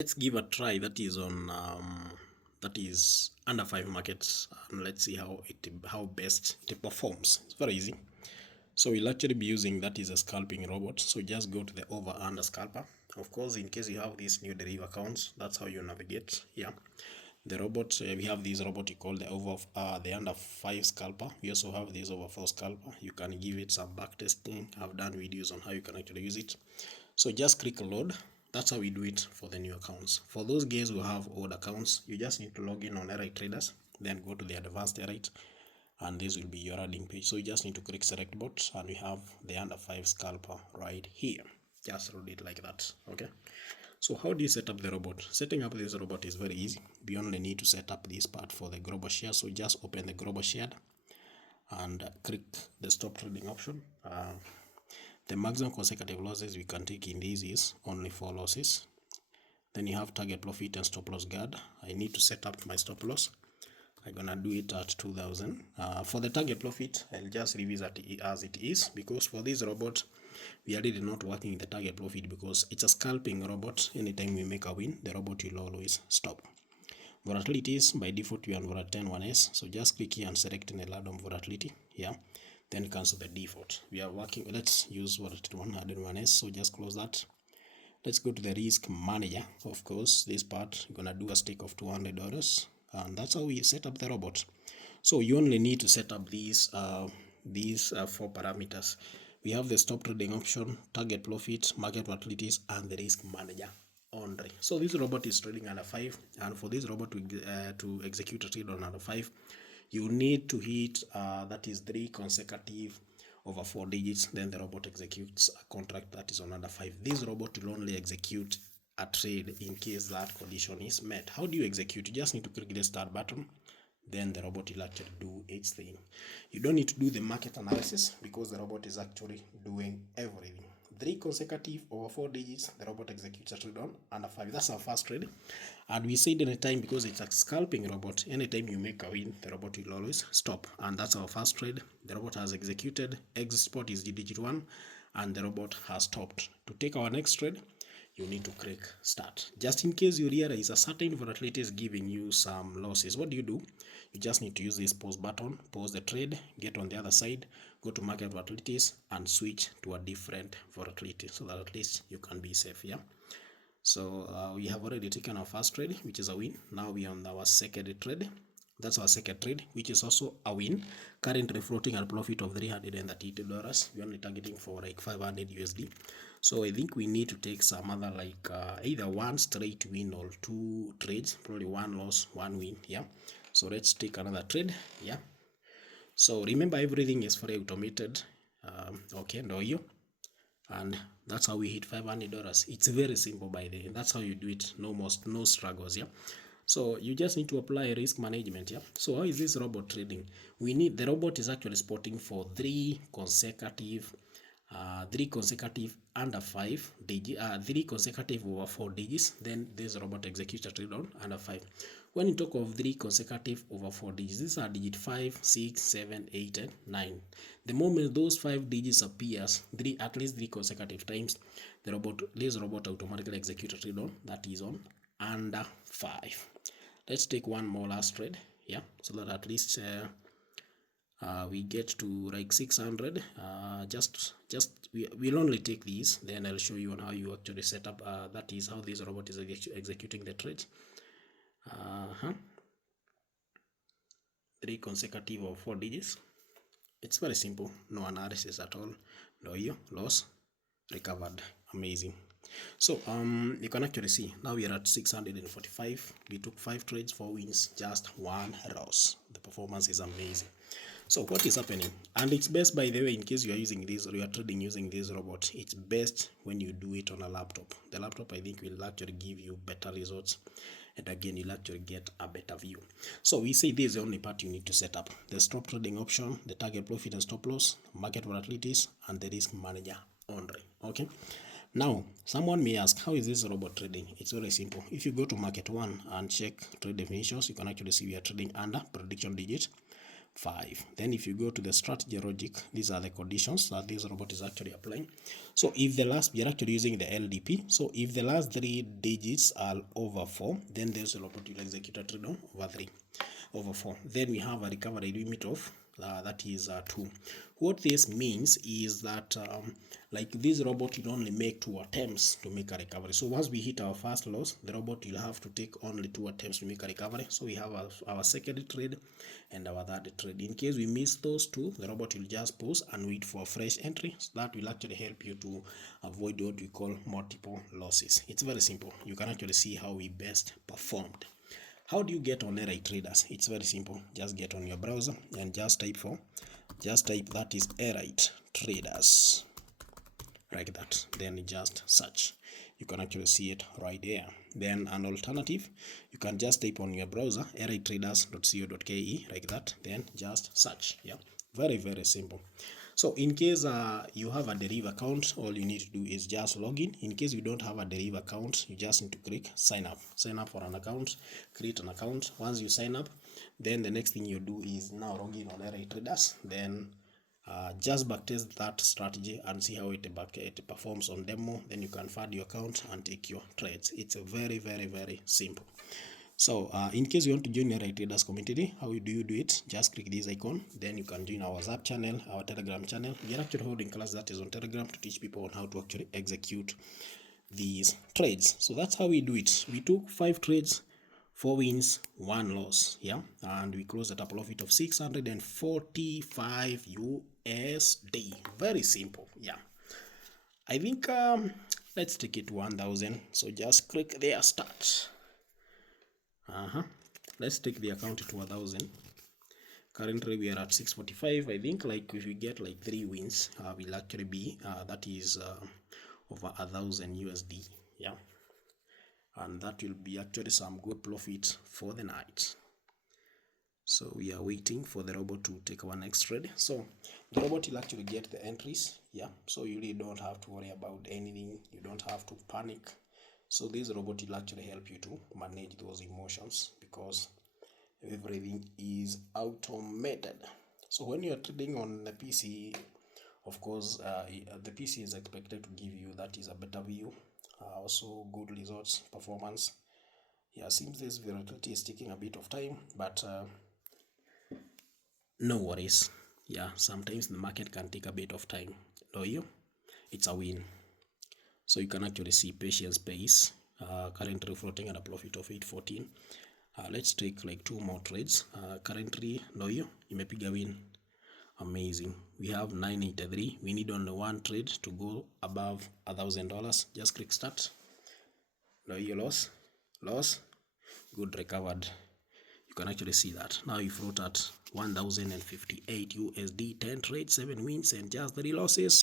Let's give a try that is on that is under 5 markets, and let's see how best it performs. It's very easy. So we'll actually be using that is a scalping robot. So just go to the over under scalper. Of course, in case you have these new Deriv accounts, that's how you navigate. Yeah, the robot, we have this robot you call the the under 5 scalper. We also have this over 4 scalper. You can give it some back testing. I've done videos on how you can actually use it. So just click load. That's how we do it for the new accounts. For those guys who have old accounts, you just need to log in on RI Traders, then go to the advanced RI, and this will be your landing page. So you just need to click select bot, and we have the under 5 scalper right here. Just load it like that. Okay, so how do you set up the robot? Setting up this robot is very easy. We only need to set up this part for the global share. So just open the global share and click the stop trading option. The maximum consecutive losses we can take in this is only 4 losses. Then you have target profit and stop loss guard. I need to set up my stop loss. I'm gonna do it at 2000. For the target profit, I'll just revisit it as it is, because for this robot we are really not working in the target profit because it's a scalping robot. Anytime we make a win, the robot will always stop. Volatilities, by default we are on volatility 1s, so just click here and select the random volatility. Yeah, then cancel the default. We are working, let's use volatility 101s, so just close that. Let's go to the risk manager. Of course, this part you're gonna do a stake of $200, and that's how we set up the robot. So you only need to set up these 4 parameters. We have the stop trading option, target profit, market volatilities, and the risk manager only. So this robot is trading under 5, and for this robot to execute a trade on under 5, you need to hit that is 3 consecutive over 4 digits. Then the robot executes a contract that is on under 5. This robot will only execute a trade in case that condition is met. How do you execute? You just need to click the start button, then the robot will actually do its thing. You don't need to do the market analysis because the robot is actually doing everything. 3 consecutive over 4 digits, the robot executes a trade on under 5. That's our first trade. And we said anytime, because it's a scalping robot, anytime you make a win, the robot will always stop. And that's our first trade. The robot has executed. Exit spot is digit 1, and the robot has stopped. To take our next trade, you need to click start. Just in case you realize a certain volatility is giving you some losses, what do? You just need to use this pause button, pause the trade, get on the other side, go to market volatilities, and switch to a different volatility so that at least you can be safe. Yeah, so we have already taken our first trade, which is a win. Now we are on our second trade. That's our second trade, which is also a win. Currently floating at a profit of $332. We're only targeting for like 500 USD. So I think we need to take some other like either 1 straight win or 2 trades, probably 1 loss, 1 win. Yeah, so let's take another trade. Yeah, so remember everything is fully automated. Okay, no you, and that's how we hit $500. It's very simple, by the way. That's how you do it. No struggles. Yeah, so you just need to apply risk management. Yeah, so how is this robot trading? We need, the robot is actually spotting for 3 consecutive under 5 digits, 3 consecutive over 4 digits. Then this robot executes a trade on under 5. When you talk of 3 consecutive over 4 digits, these are digit 5, 6, 7, 8, and 9. The moment those 5 digits appears at least 3 consecutive times, this robot automatically executes a trade on that is on under 5. Let's take one more last trade. Yeah, so that at least we get to like 600. We'll only take these, then I'll show you on how you actually set up. That is how this robot is executing the trade. 3 consecutive or 4 digits. It's very simple, no analysis at all. No loss, recovered. Amazing. So you can actually see now we are at 645. We took 5 trades, 4 wins, just 1 loss. The performance is amazing. So what is happening? And it's best, by the way, in case you are using this or you are trading using this robot, it's best when you do it on a laptop. The laptop, I think, will actually give you better results, and again you'll actually get a better view. So we say this is the only part you need to set up: the stop trading option, the target profit and stop loss, market volatilities, and the risk manager only. Okay, now someone may ask, how is this robot trading? It's very simple. If you go to market 1 and check trade definitions, you can actually see we are trading under prediction digit. 5. Then if you go to the strategy logic, these are the conditions that this robot is actually applying. So if the last, we are actually using the LDP, so if the last 3 digits are over 4, then this robot will execute a trade on over 3 over 4. Then we have a recovery limit of that is 2. What this means is that like this robot will only make 2 attempts to make a recovery. So once we hit our first loss, the robot will have to take only 2 attempts to make a recovery. So we have our second trade and our third trade. In case we miss those 2, the robot will just pause and wait for a fresh entry. So that will actually help you to avoid what we call multiple losses. It's very simple. You can actually see how we best performed. How do you get on RI Traders? It's very simple. Just get on your browser and just type that is RI Traders, like that. Then just search. You can actually see it right there. Then an alternative, you can just type on your browser ritraders.co.ke, like that. Then just search. Yeah, very simple. So in case you have a Deriv account, all you need to do is just log in. In case you don't have a Deriv account, you just need to click sign up. Sign up for an account, create an account. Once you sign up, then the next thing you do is now log in on RI Traders. Then just backtest that strategy and see how it performs on demo. Then you can fund your account and take your trades. It's a very simple. So in case you want to join the RI Traders community, how do you do it? Just click this icon, then you can join our WhatsApp channel, our Telegram channel. We are actually holding class that is on Telegram to teach people on how to actually execute these trades. So that's how we do it. We took 5 trades, 4 wins, 1 loss, yeah, and we closed at a profit of 645 USD. Very simple, yeah. I think let's take it to 1,000. So just click there, start. Let's take the account to 1,000. Currently we are at 645. I think like if we get like 3 wins, will actually be that is over 1,000 USD, yeah, and that will be actually some good profit for the night. So we are waiting for the robot to take our next trade. So the robot will actually get the entries, yeah, so you really don't have to worry about anything. You don't have to panic. So this robot will actually help you to manage those emotions because everything is automated. So when you're trading on the PC, of course, the PC is expected to give you that is a better view, also good results, performance. Yeah, seems this volatility is taking a bit of time, but no worries. Yeah, sometimes the market can take a bit of time. No, it's a win. So you can actually see patience pays, currently floating at a profit of 814. Let's take like 2 more trades. Currently, Noyo, imepiga win. Amazing. We have 983. We need only 1 trade to go above $1,000. Just click start. Noyo loss. Good, recovered. You can actually see that. Now you float at 1,058 USD, 10 trades, 7 wins, and just 3 losses.